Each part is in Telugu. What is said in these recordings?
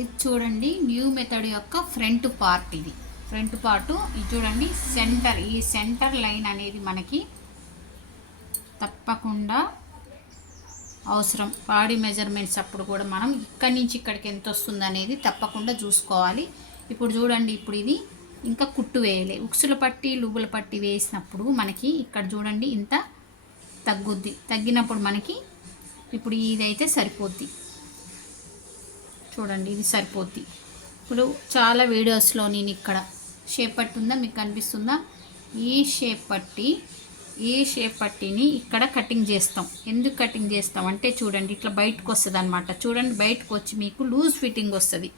ఇది చూడండి న్యూ మెథడ్ యొక్క ఫ్రంట్ పార్ట్ ఇది. ఫ్రంట్ పార్ట్ ఇది చూడండి సెంటర్ ఈ సెంటర్ లైన్ అనేది మనకి తప్పకుండా అవసరం. బాడీ మెజర్మెంట్స్ అప్పుడు కూడా మనం ఇక్కడి నుంచి ఇక్కడికి ఎంత వస్తుంది అనేది తప్పకుండా చూసుకోవాలి. ఇప్పుడు చూడండి ఇప్పుడు ఇది ఇంకా కుట్టు వేయలే. ఉక్సుల పట్టి లూబుల పట్టి వేసినప్పుడు మనకి ఇక్కడ చూడండి ఇంత తగ్గుద్ది. తగ్గినప్పుడు మనకి ఇప్పుడు ఇదైతే సరిపోద్ది. చూడండి ఇది సరిపోద్ది. ఇప్పుడు చాలా వీడియోస్లో నేను ఇక్కడ షేప్ పట్టి ఉందా? మీకు కనిపిస్తుందా? ఈ షేప్ పట్టి ఈ షేప్ పట్టిని ఇక్కడ కటింగ్ చేస్తాం. ఎందుకు కటింగ్ చేస్తాం? అంటే చూడండి ఇట్లా బయటకు వస్తుంది అనమాట చూడండి బయటకు వచ్చి మీకు లూజ్ ఫిట్టింగ్ వస్తుంది.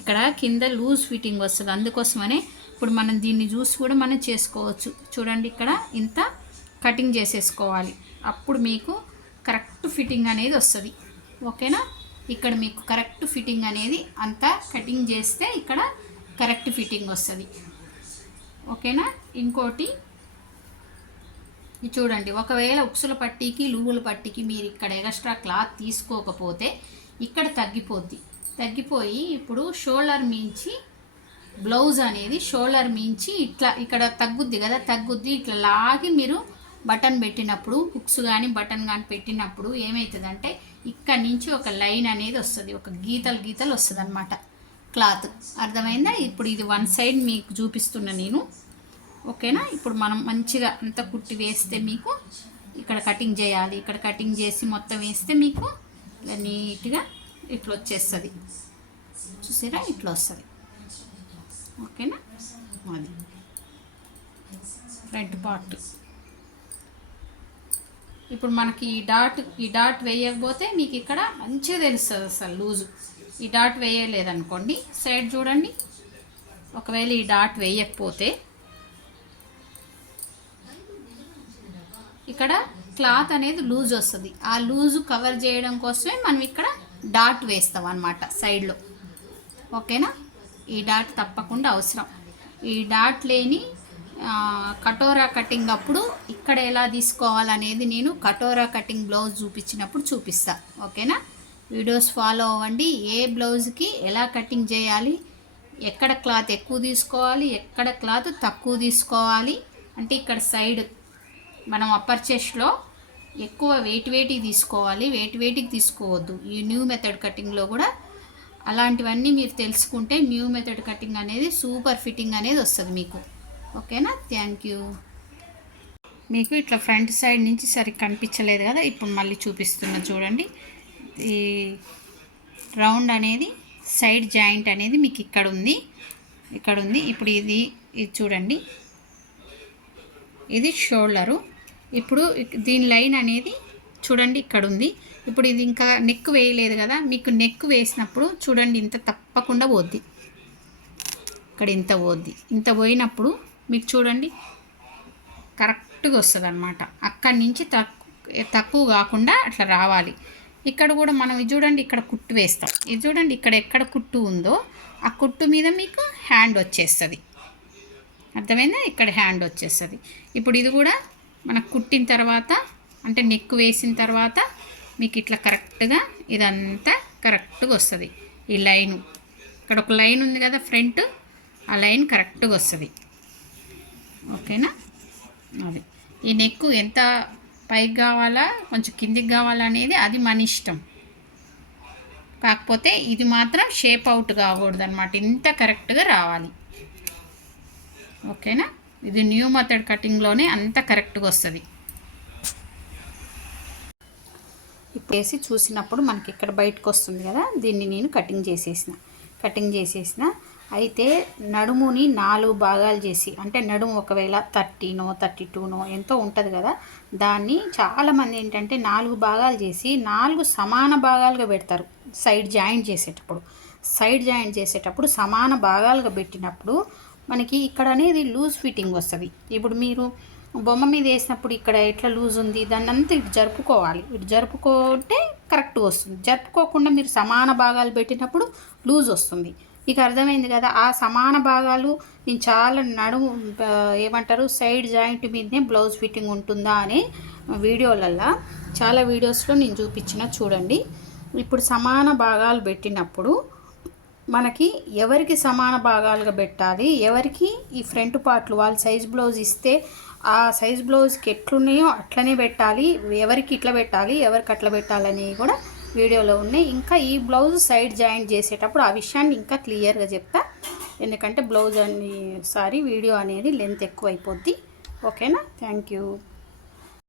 ఇక్కడ కింద లూజ్ ఫిట్టింగ్ వస్తుంది. అందుకోసమనే ఇప్పుడు మనం దీన్ని చూసి కూడా మనం చేసుకోవచ్చు. చూడండి ఇక్కడ ఇంత కటింగ్ చేసేసుకోవాలి. అప్పుడు మీకు కరెక్ట్ ఫిట్టింగ్ అనేది వస్తుంది. ఓకేనా? ఇక్కడ మీకు కరెక్ట్ ఫిట్టింగ్ అనేది అంతా కటింగ్ చేస్తే ఇక్కడ కరెక్ట్ ఫిట్టింగ్ వస్తుంది. ఓకేనా? ఇంకోటి చూడండి. ఒకవేళ ఉక్సుల పట్టీకి లూగుల పట్టీకి మీరు ఇక్కడ ఎక్స్ట్రా క్లాత్ తీసుకోకపోతే ఇక్కడ తగ్గిపోద్ది. తగ్గిపోయి ఇప్పుడు షోల్డర్ మించి బ్లౌజ్ అనేది షోల్డర్ మించి ఇట్లా ఇక్కడ తగ్గుద్ది కదా తగ్గుద్ది. ఇట్లా లాగి మీరు బటన్ పెట్టినప్పుడు హుక్స్ కానీ బటన్ కానీ పెట్టినప్పుడు ఏమవుతుందంటే ఇక్కడ నుంచి ఒక లైన్ అనేది వస్తుంది ఒక గీతలు గీతలు వస్తుంది అనమాట క్లాత్. అర్థమైందా? ఇప్పుడు ఇది వన్ సైడ్ మీకు చూపిస్తున్నా నేను. ఓకేనా? ఇప్పుడు మనం మంచిగా అంత కుట్టి వేస్తే మీకు ఇక్కడ కటింగ్ చేయాలి. ఇక్కడ కటింగ్ చేసి మొత్తం వేస్తే మీకు ఇలా నీట్గా ఇట్లా వచ్చేస్తుంది. చూసారా? ఇట్లా వస్తుంది. ఓకేనా? అది. ఫ్రంట్ పార్ట్ ఇప్పుడు మనకి ఈ డాట్ ఈ డాట్ వేయకపోతే మీకు ఇక్కడ మంచిగా తెలుస్తుంది అసలు లూజు. ఈ డాట్ వేయలేదనుకోండి సైడ్ చూడండి. ఒకవేళ ఈ డాట్ వేయకపోతే ఇక్కడ క్లాత్ అనేది లూజ్ వస్తుంది. ఆ లూజు కవర్ చేయడం కోసమే మనం ఇక్కడ డాట్ వేస్తాం అనమాట సైడ్లో. ఓకేనా? ఈ డాట్ తప్పకుండా అవసరం. ఈ డాట్ లేని కటోరా కటింగ్ అప్పుడు ఇక్కడ ఎలా తీసుకోవాలనేది నేను కటోరా కటింగ్ బ్లౌజ్ చూపించినప్పుడు చూపిస్తా ఓకేనా? వీడియోస్ ఫాలో అవ్వండి. ఏ బ్లౌజ్కి ఎలా కటింగ్ చేయాలి ఎక్కడ క్లాత్ ఎక్కువ తీసుకోవాలి ఎక్కడ క్లాత్ తక్కువ తీసుకోవాలి అంటే ఇక్కడ సైడ్ మనం అప్పర్ చెస్ట్లో ఎక్కువ వెయిట్ వెయిట్కి తీసుకోవాలి వెయిట్ వెయిట్కి తీసుకోవద్దు. ఈ న్యూ మెథడ్ కటింగ్లో కూడా అలాంటివన్నీ మీరు తెలుసుకుంటే న్యూ మెథడ్ కటింగ్ అనేది సూపర్ ఫిట్టింగ్ అనేది వస్తుంది మీకు. ఓకేనా? థ్యాంక్ యూ మీకు ఇట్లా ఫ్రంట్ సైడ్ నుంచి సరిగ్గా కనిపించలేదు కదా ఇప్పుడు మళ్ళీ చూపిస్తున్నా చూడండి. ఈ రౌండ్ అనేది సైడ్ జాయింట్ అనేది మీకు ఇక్కడ ఉంది. ఇక్కడ ఉంది. ఇప్పుడు ఇది ఇది చూడండి. ఇది షోల్డరు. ఇప్పుడు దీని లైన్ అనేది చూడండి ఇక్కడ ఉంది. ఇప్పుడు ఇది ఇంకా నెక్ వేయలేదు కదా మీకు నెక్ వేసినప్పుడు చూడండి ఇంత తప్పకుండా పోద్ది. ఇక్కడ ఇంత పోద్ది. ఇంత పోయినప్పుడు మీకు చూడండి. కరెక్ట్గా వస్తుంది అనమాట అక్కడి నుంచి తక్కువ తక్కువ కాకుండా అట్లా రావాలి. ఇక్కడ కూడా మనం ఇది చూడండి ఇక్కడ కుట్టు వేస్తాం. ఇది చూడండి ఇక్కడ ఎక్కడ కుట్టు ఉందో ఆ కుట్టు మీద మీకు హ్యాండ్ వచ్చేస్తుంది. అర్థమైందా? ఇక్కడ హ్యాండ్ వచ్చేస్తుంది. ఇప్పుడు ఇది కూడా మనకు కుట్టిన తర్వాత అంటే నెక్ వేసిన తర్వాత మీకు ఇట్లా కరెక్ట్గా ఇదంతా కరెక్ట్గా వస్తుంది. ఈ లైను. ఇక్కడ ఒక లైన్ ఉంది కదా ఫ్రంట్ ఆ లైన్ కరెక్ట్గా వస్తుంది. ఓకేనా? అది. ఈ నెక్ ఎంత పైకి కావాలా కొంచెం కిందికి కావాలా అనేది అది మన ఇష్టం. కాకపోతే ఇది మాత్రం షేప్ అవుట్ కాకూడదు అనమాట ఇంత కరెక్ట్గా రావాలి. ఓకేనా? ఇది న్యూ మెథడ్ కటింగ్లోనే అంత కరెక్ట్గా వస్తుంది. ఇప్పుడు వేసి చూసినప్పుడు మనకి ఇక్కడ బయటకు వస్తుంది కదా దీన్ని నేను కటింగ్ చేసేసిన. కటింగ్ చేసేసిన. అయితే నడుముని నాలుగు భాగాలు చేసి అంటే నడుము ఒకవేళ థర్టీనో థర్టీ టూనో ఎంతో ఉంటుంది కదా దాన్ని చాలామంది ఏంటంటే నాలుగు భాగాలు చేసి నాలుగు సమాన భాగాలుగా పెడతారు. సైడ్ జాయింట్ చేసేటప్పుడు. సైడ్ జాయింట్ చేసేటప్పుడు సమాన భాగాలుగా పెట్టినప్పుడు మనకి ఇక్కడ అనేది లూజ్ ఫిట్టింగ్ వస్తుంది. ఇప్పుడు మీరు బొమ్మ మీద వేసినప్పుడు ఇక్కడ ఎట్లా లూజ్ ఉంది దాన్ని అంతా ఇటు జరుపుకోవాలి. ఇటు జరుపుకుంటే కరెక్ట్గా వస్తుంది. జరుపుకోకుండా మీరు సమాన భాగాలు పెట్టినప్పుడు లూజ్ వస్తుంది. మీకు అర్థమైంది కదా ఆ సమాన భాగాలు నేను చాలా నడుము ఏమంటారు సైడ్ జాయింట్ మీదనే బ్లౌజ్ ఫిట్టింగ్ ఉంటుందా అని వీడియోలల్లో చాలా వీడియోస్లో నేను చూపించిన చూడండి. ఇప్పుడు సమాన భాగాలు పెట్టినప్పుడు మనకి ఎవరికి సమాన భాగాలుగా పెట్టాలి ఎవరికి ఈ ఫ్రంట్ పార్ట్లు వాళ్ళు సైజ్ బ్లౌజ్ ఇస్తే ఆ సైజ్ బ్లౌజ్కి ఎట్లున్నాయో అట్లనే పెట్టాలి ఎవరికి ఇట్లా పెట్టాలి ఎవరికి అట్లా పెట్టాలని కూడా వీడియోలో ఉన్నాయి. ఇంకా ఈ బ్లౌజ్ సైడ్ జాయింట్ చేసేటప్పుడు ఆ విషయాన్ని ఇంకా క్లియర్గా చెప్తా. ఎందుకంటే బ్లౌజ్ అన్ని సారీ వీడియో అనేది లెంత్ ఎక్కువ అయిపోద్ది ఓకేనా? Thank you.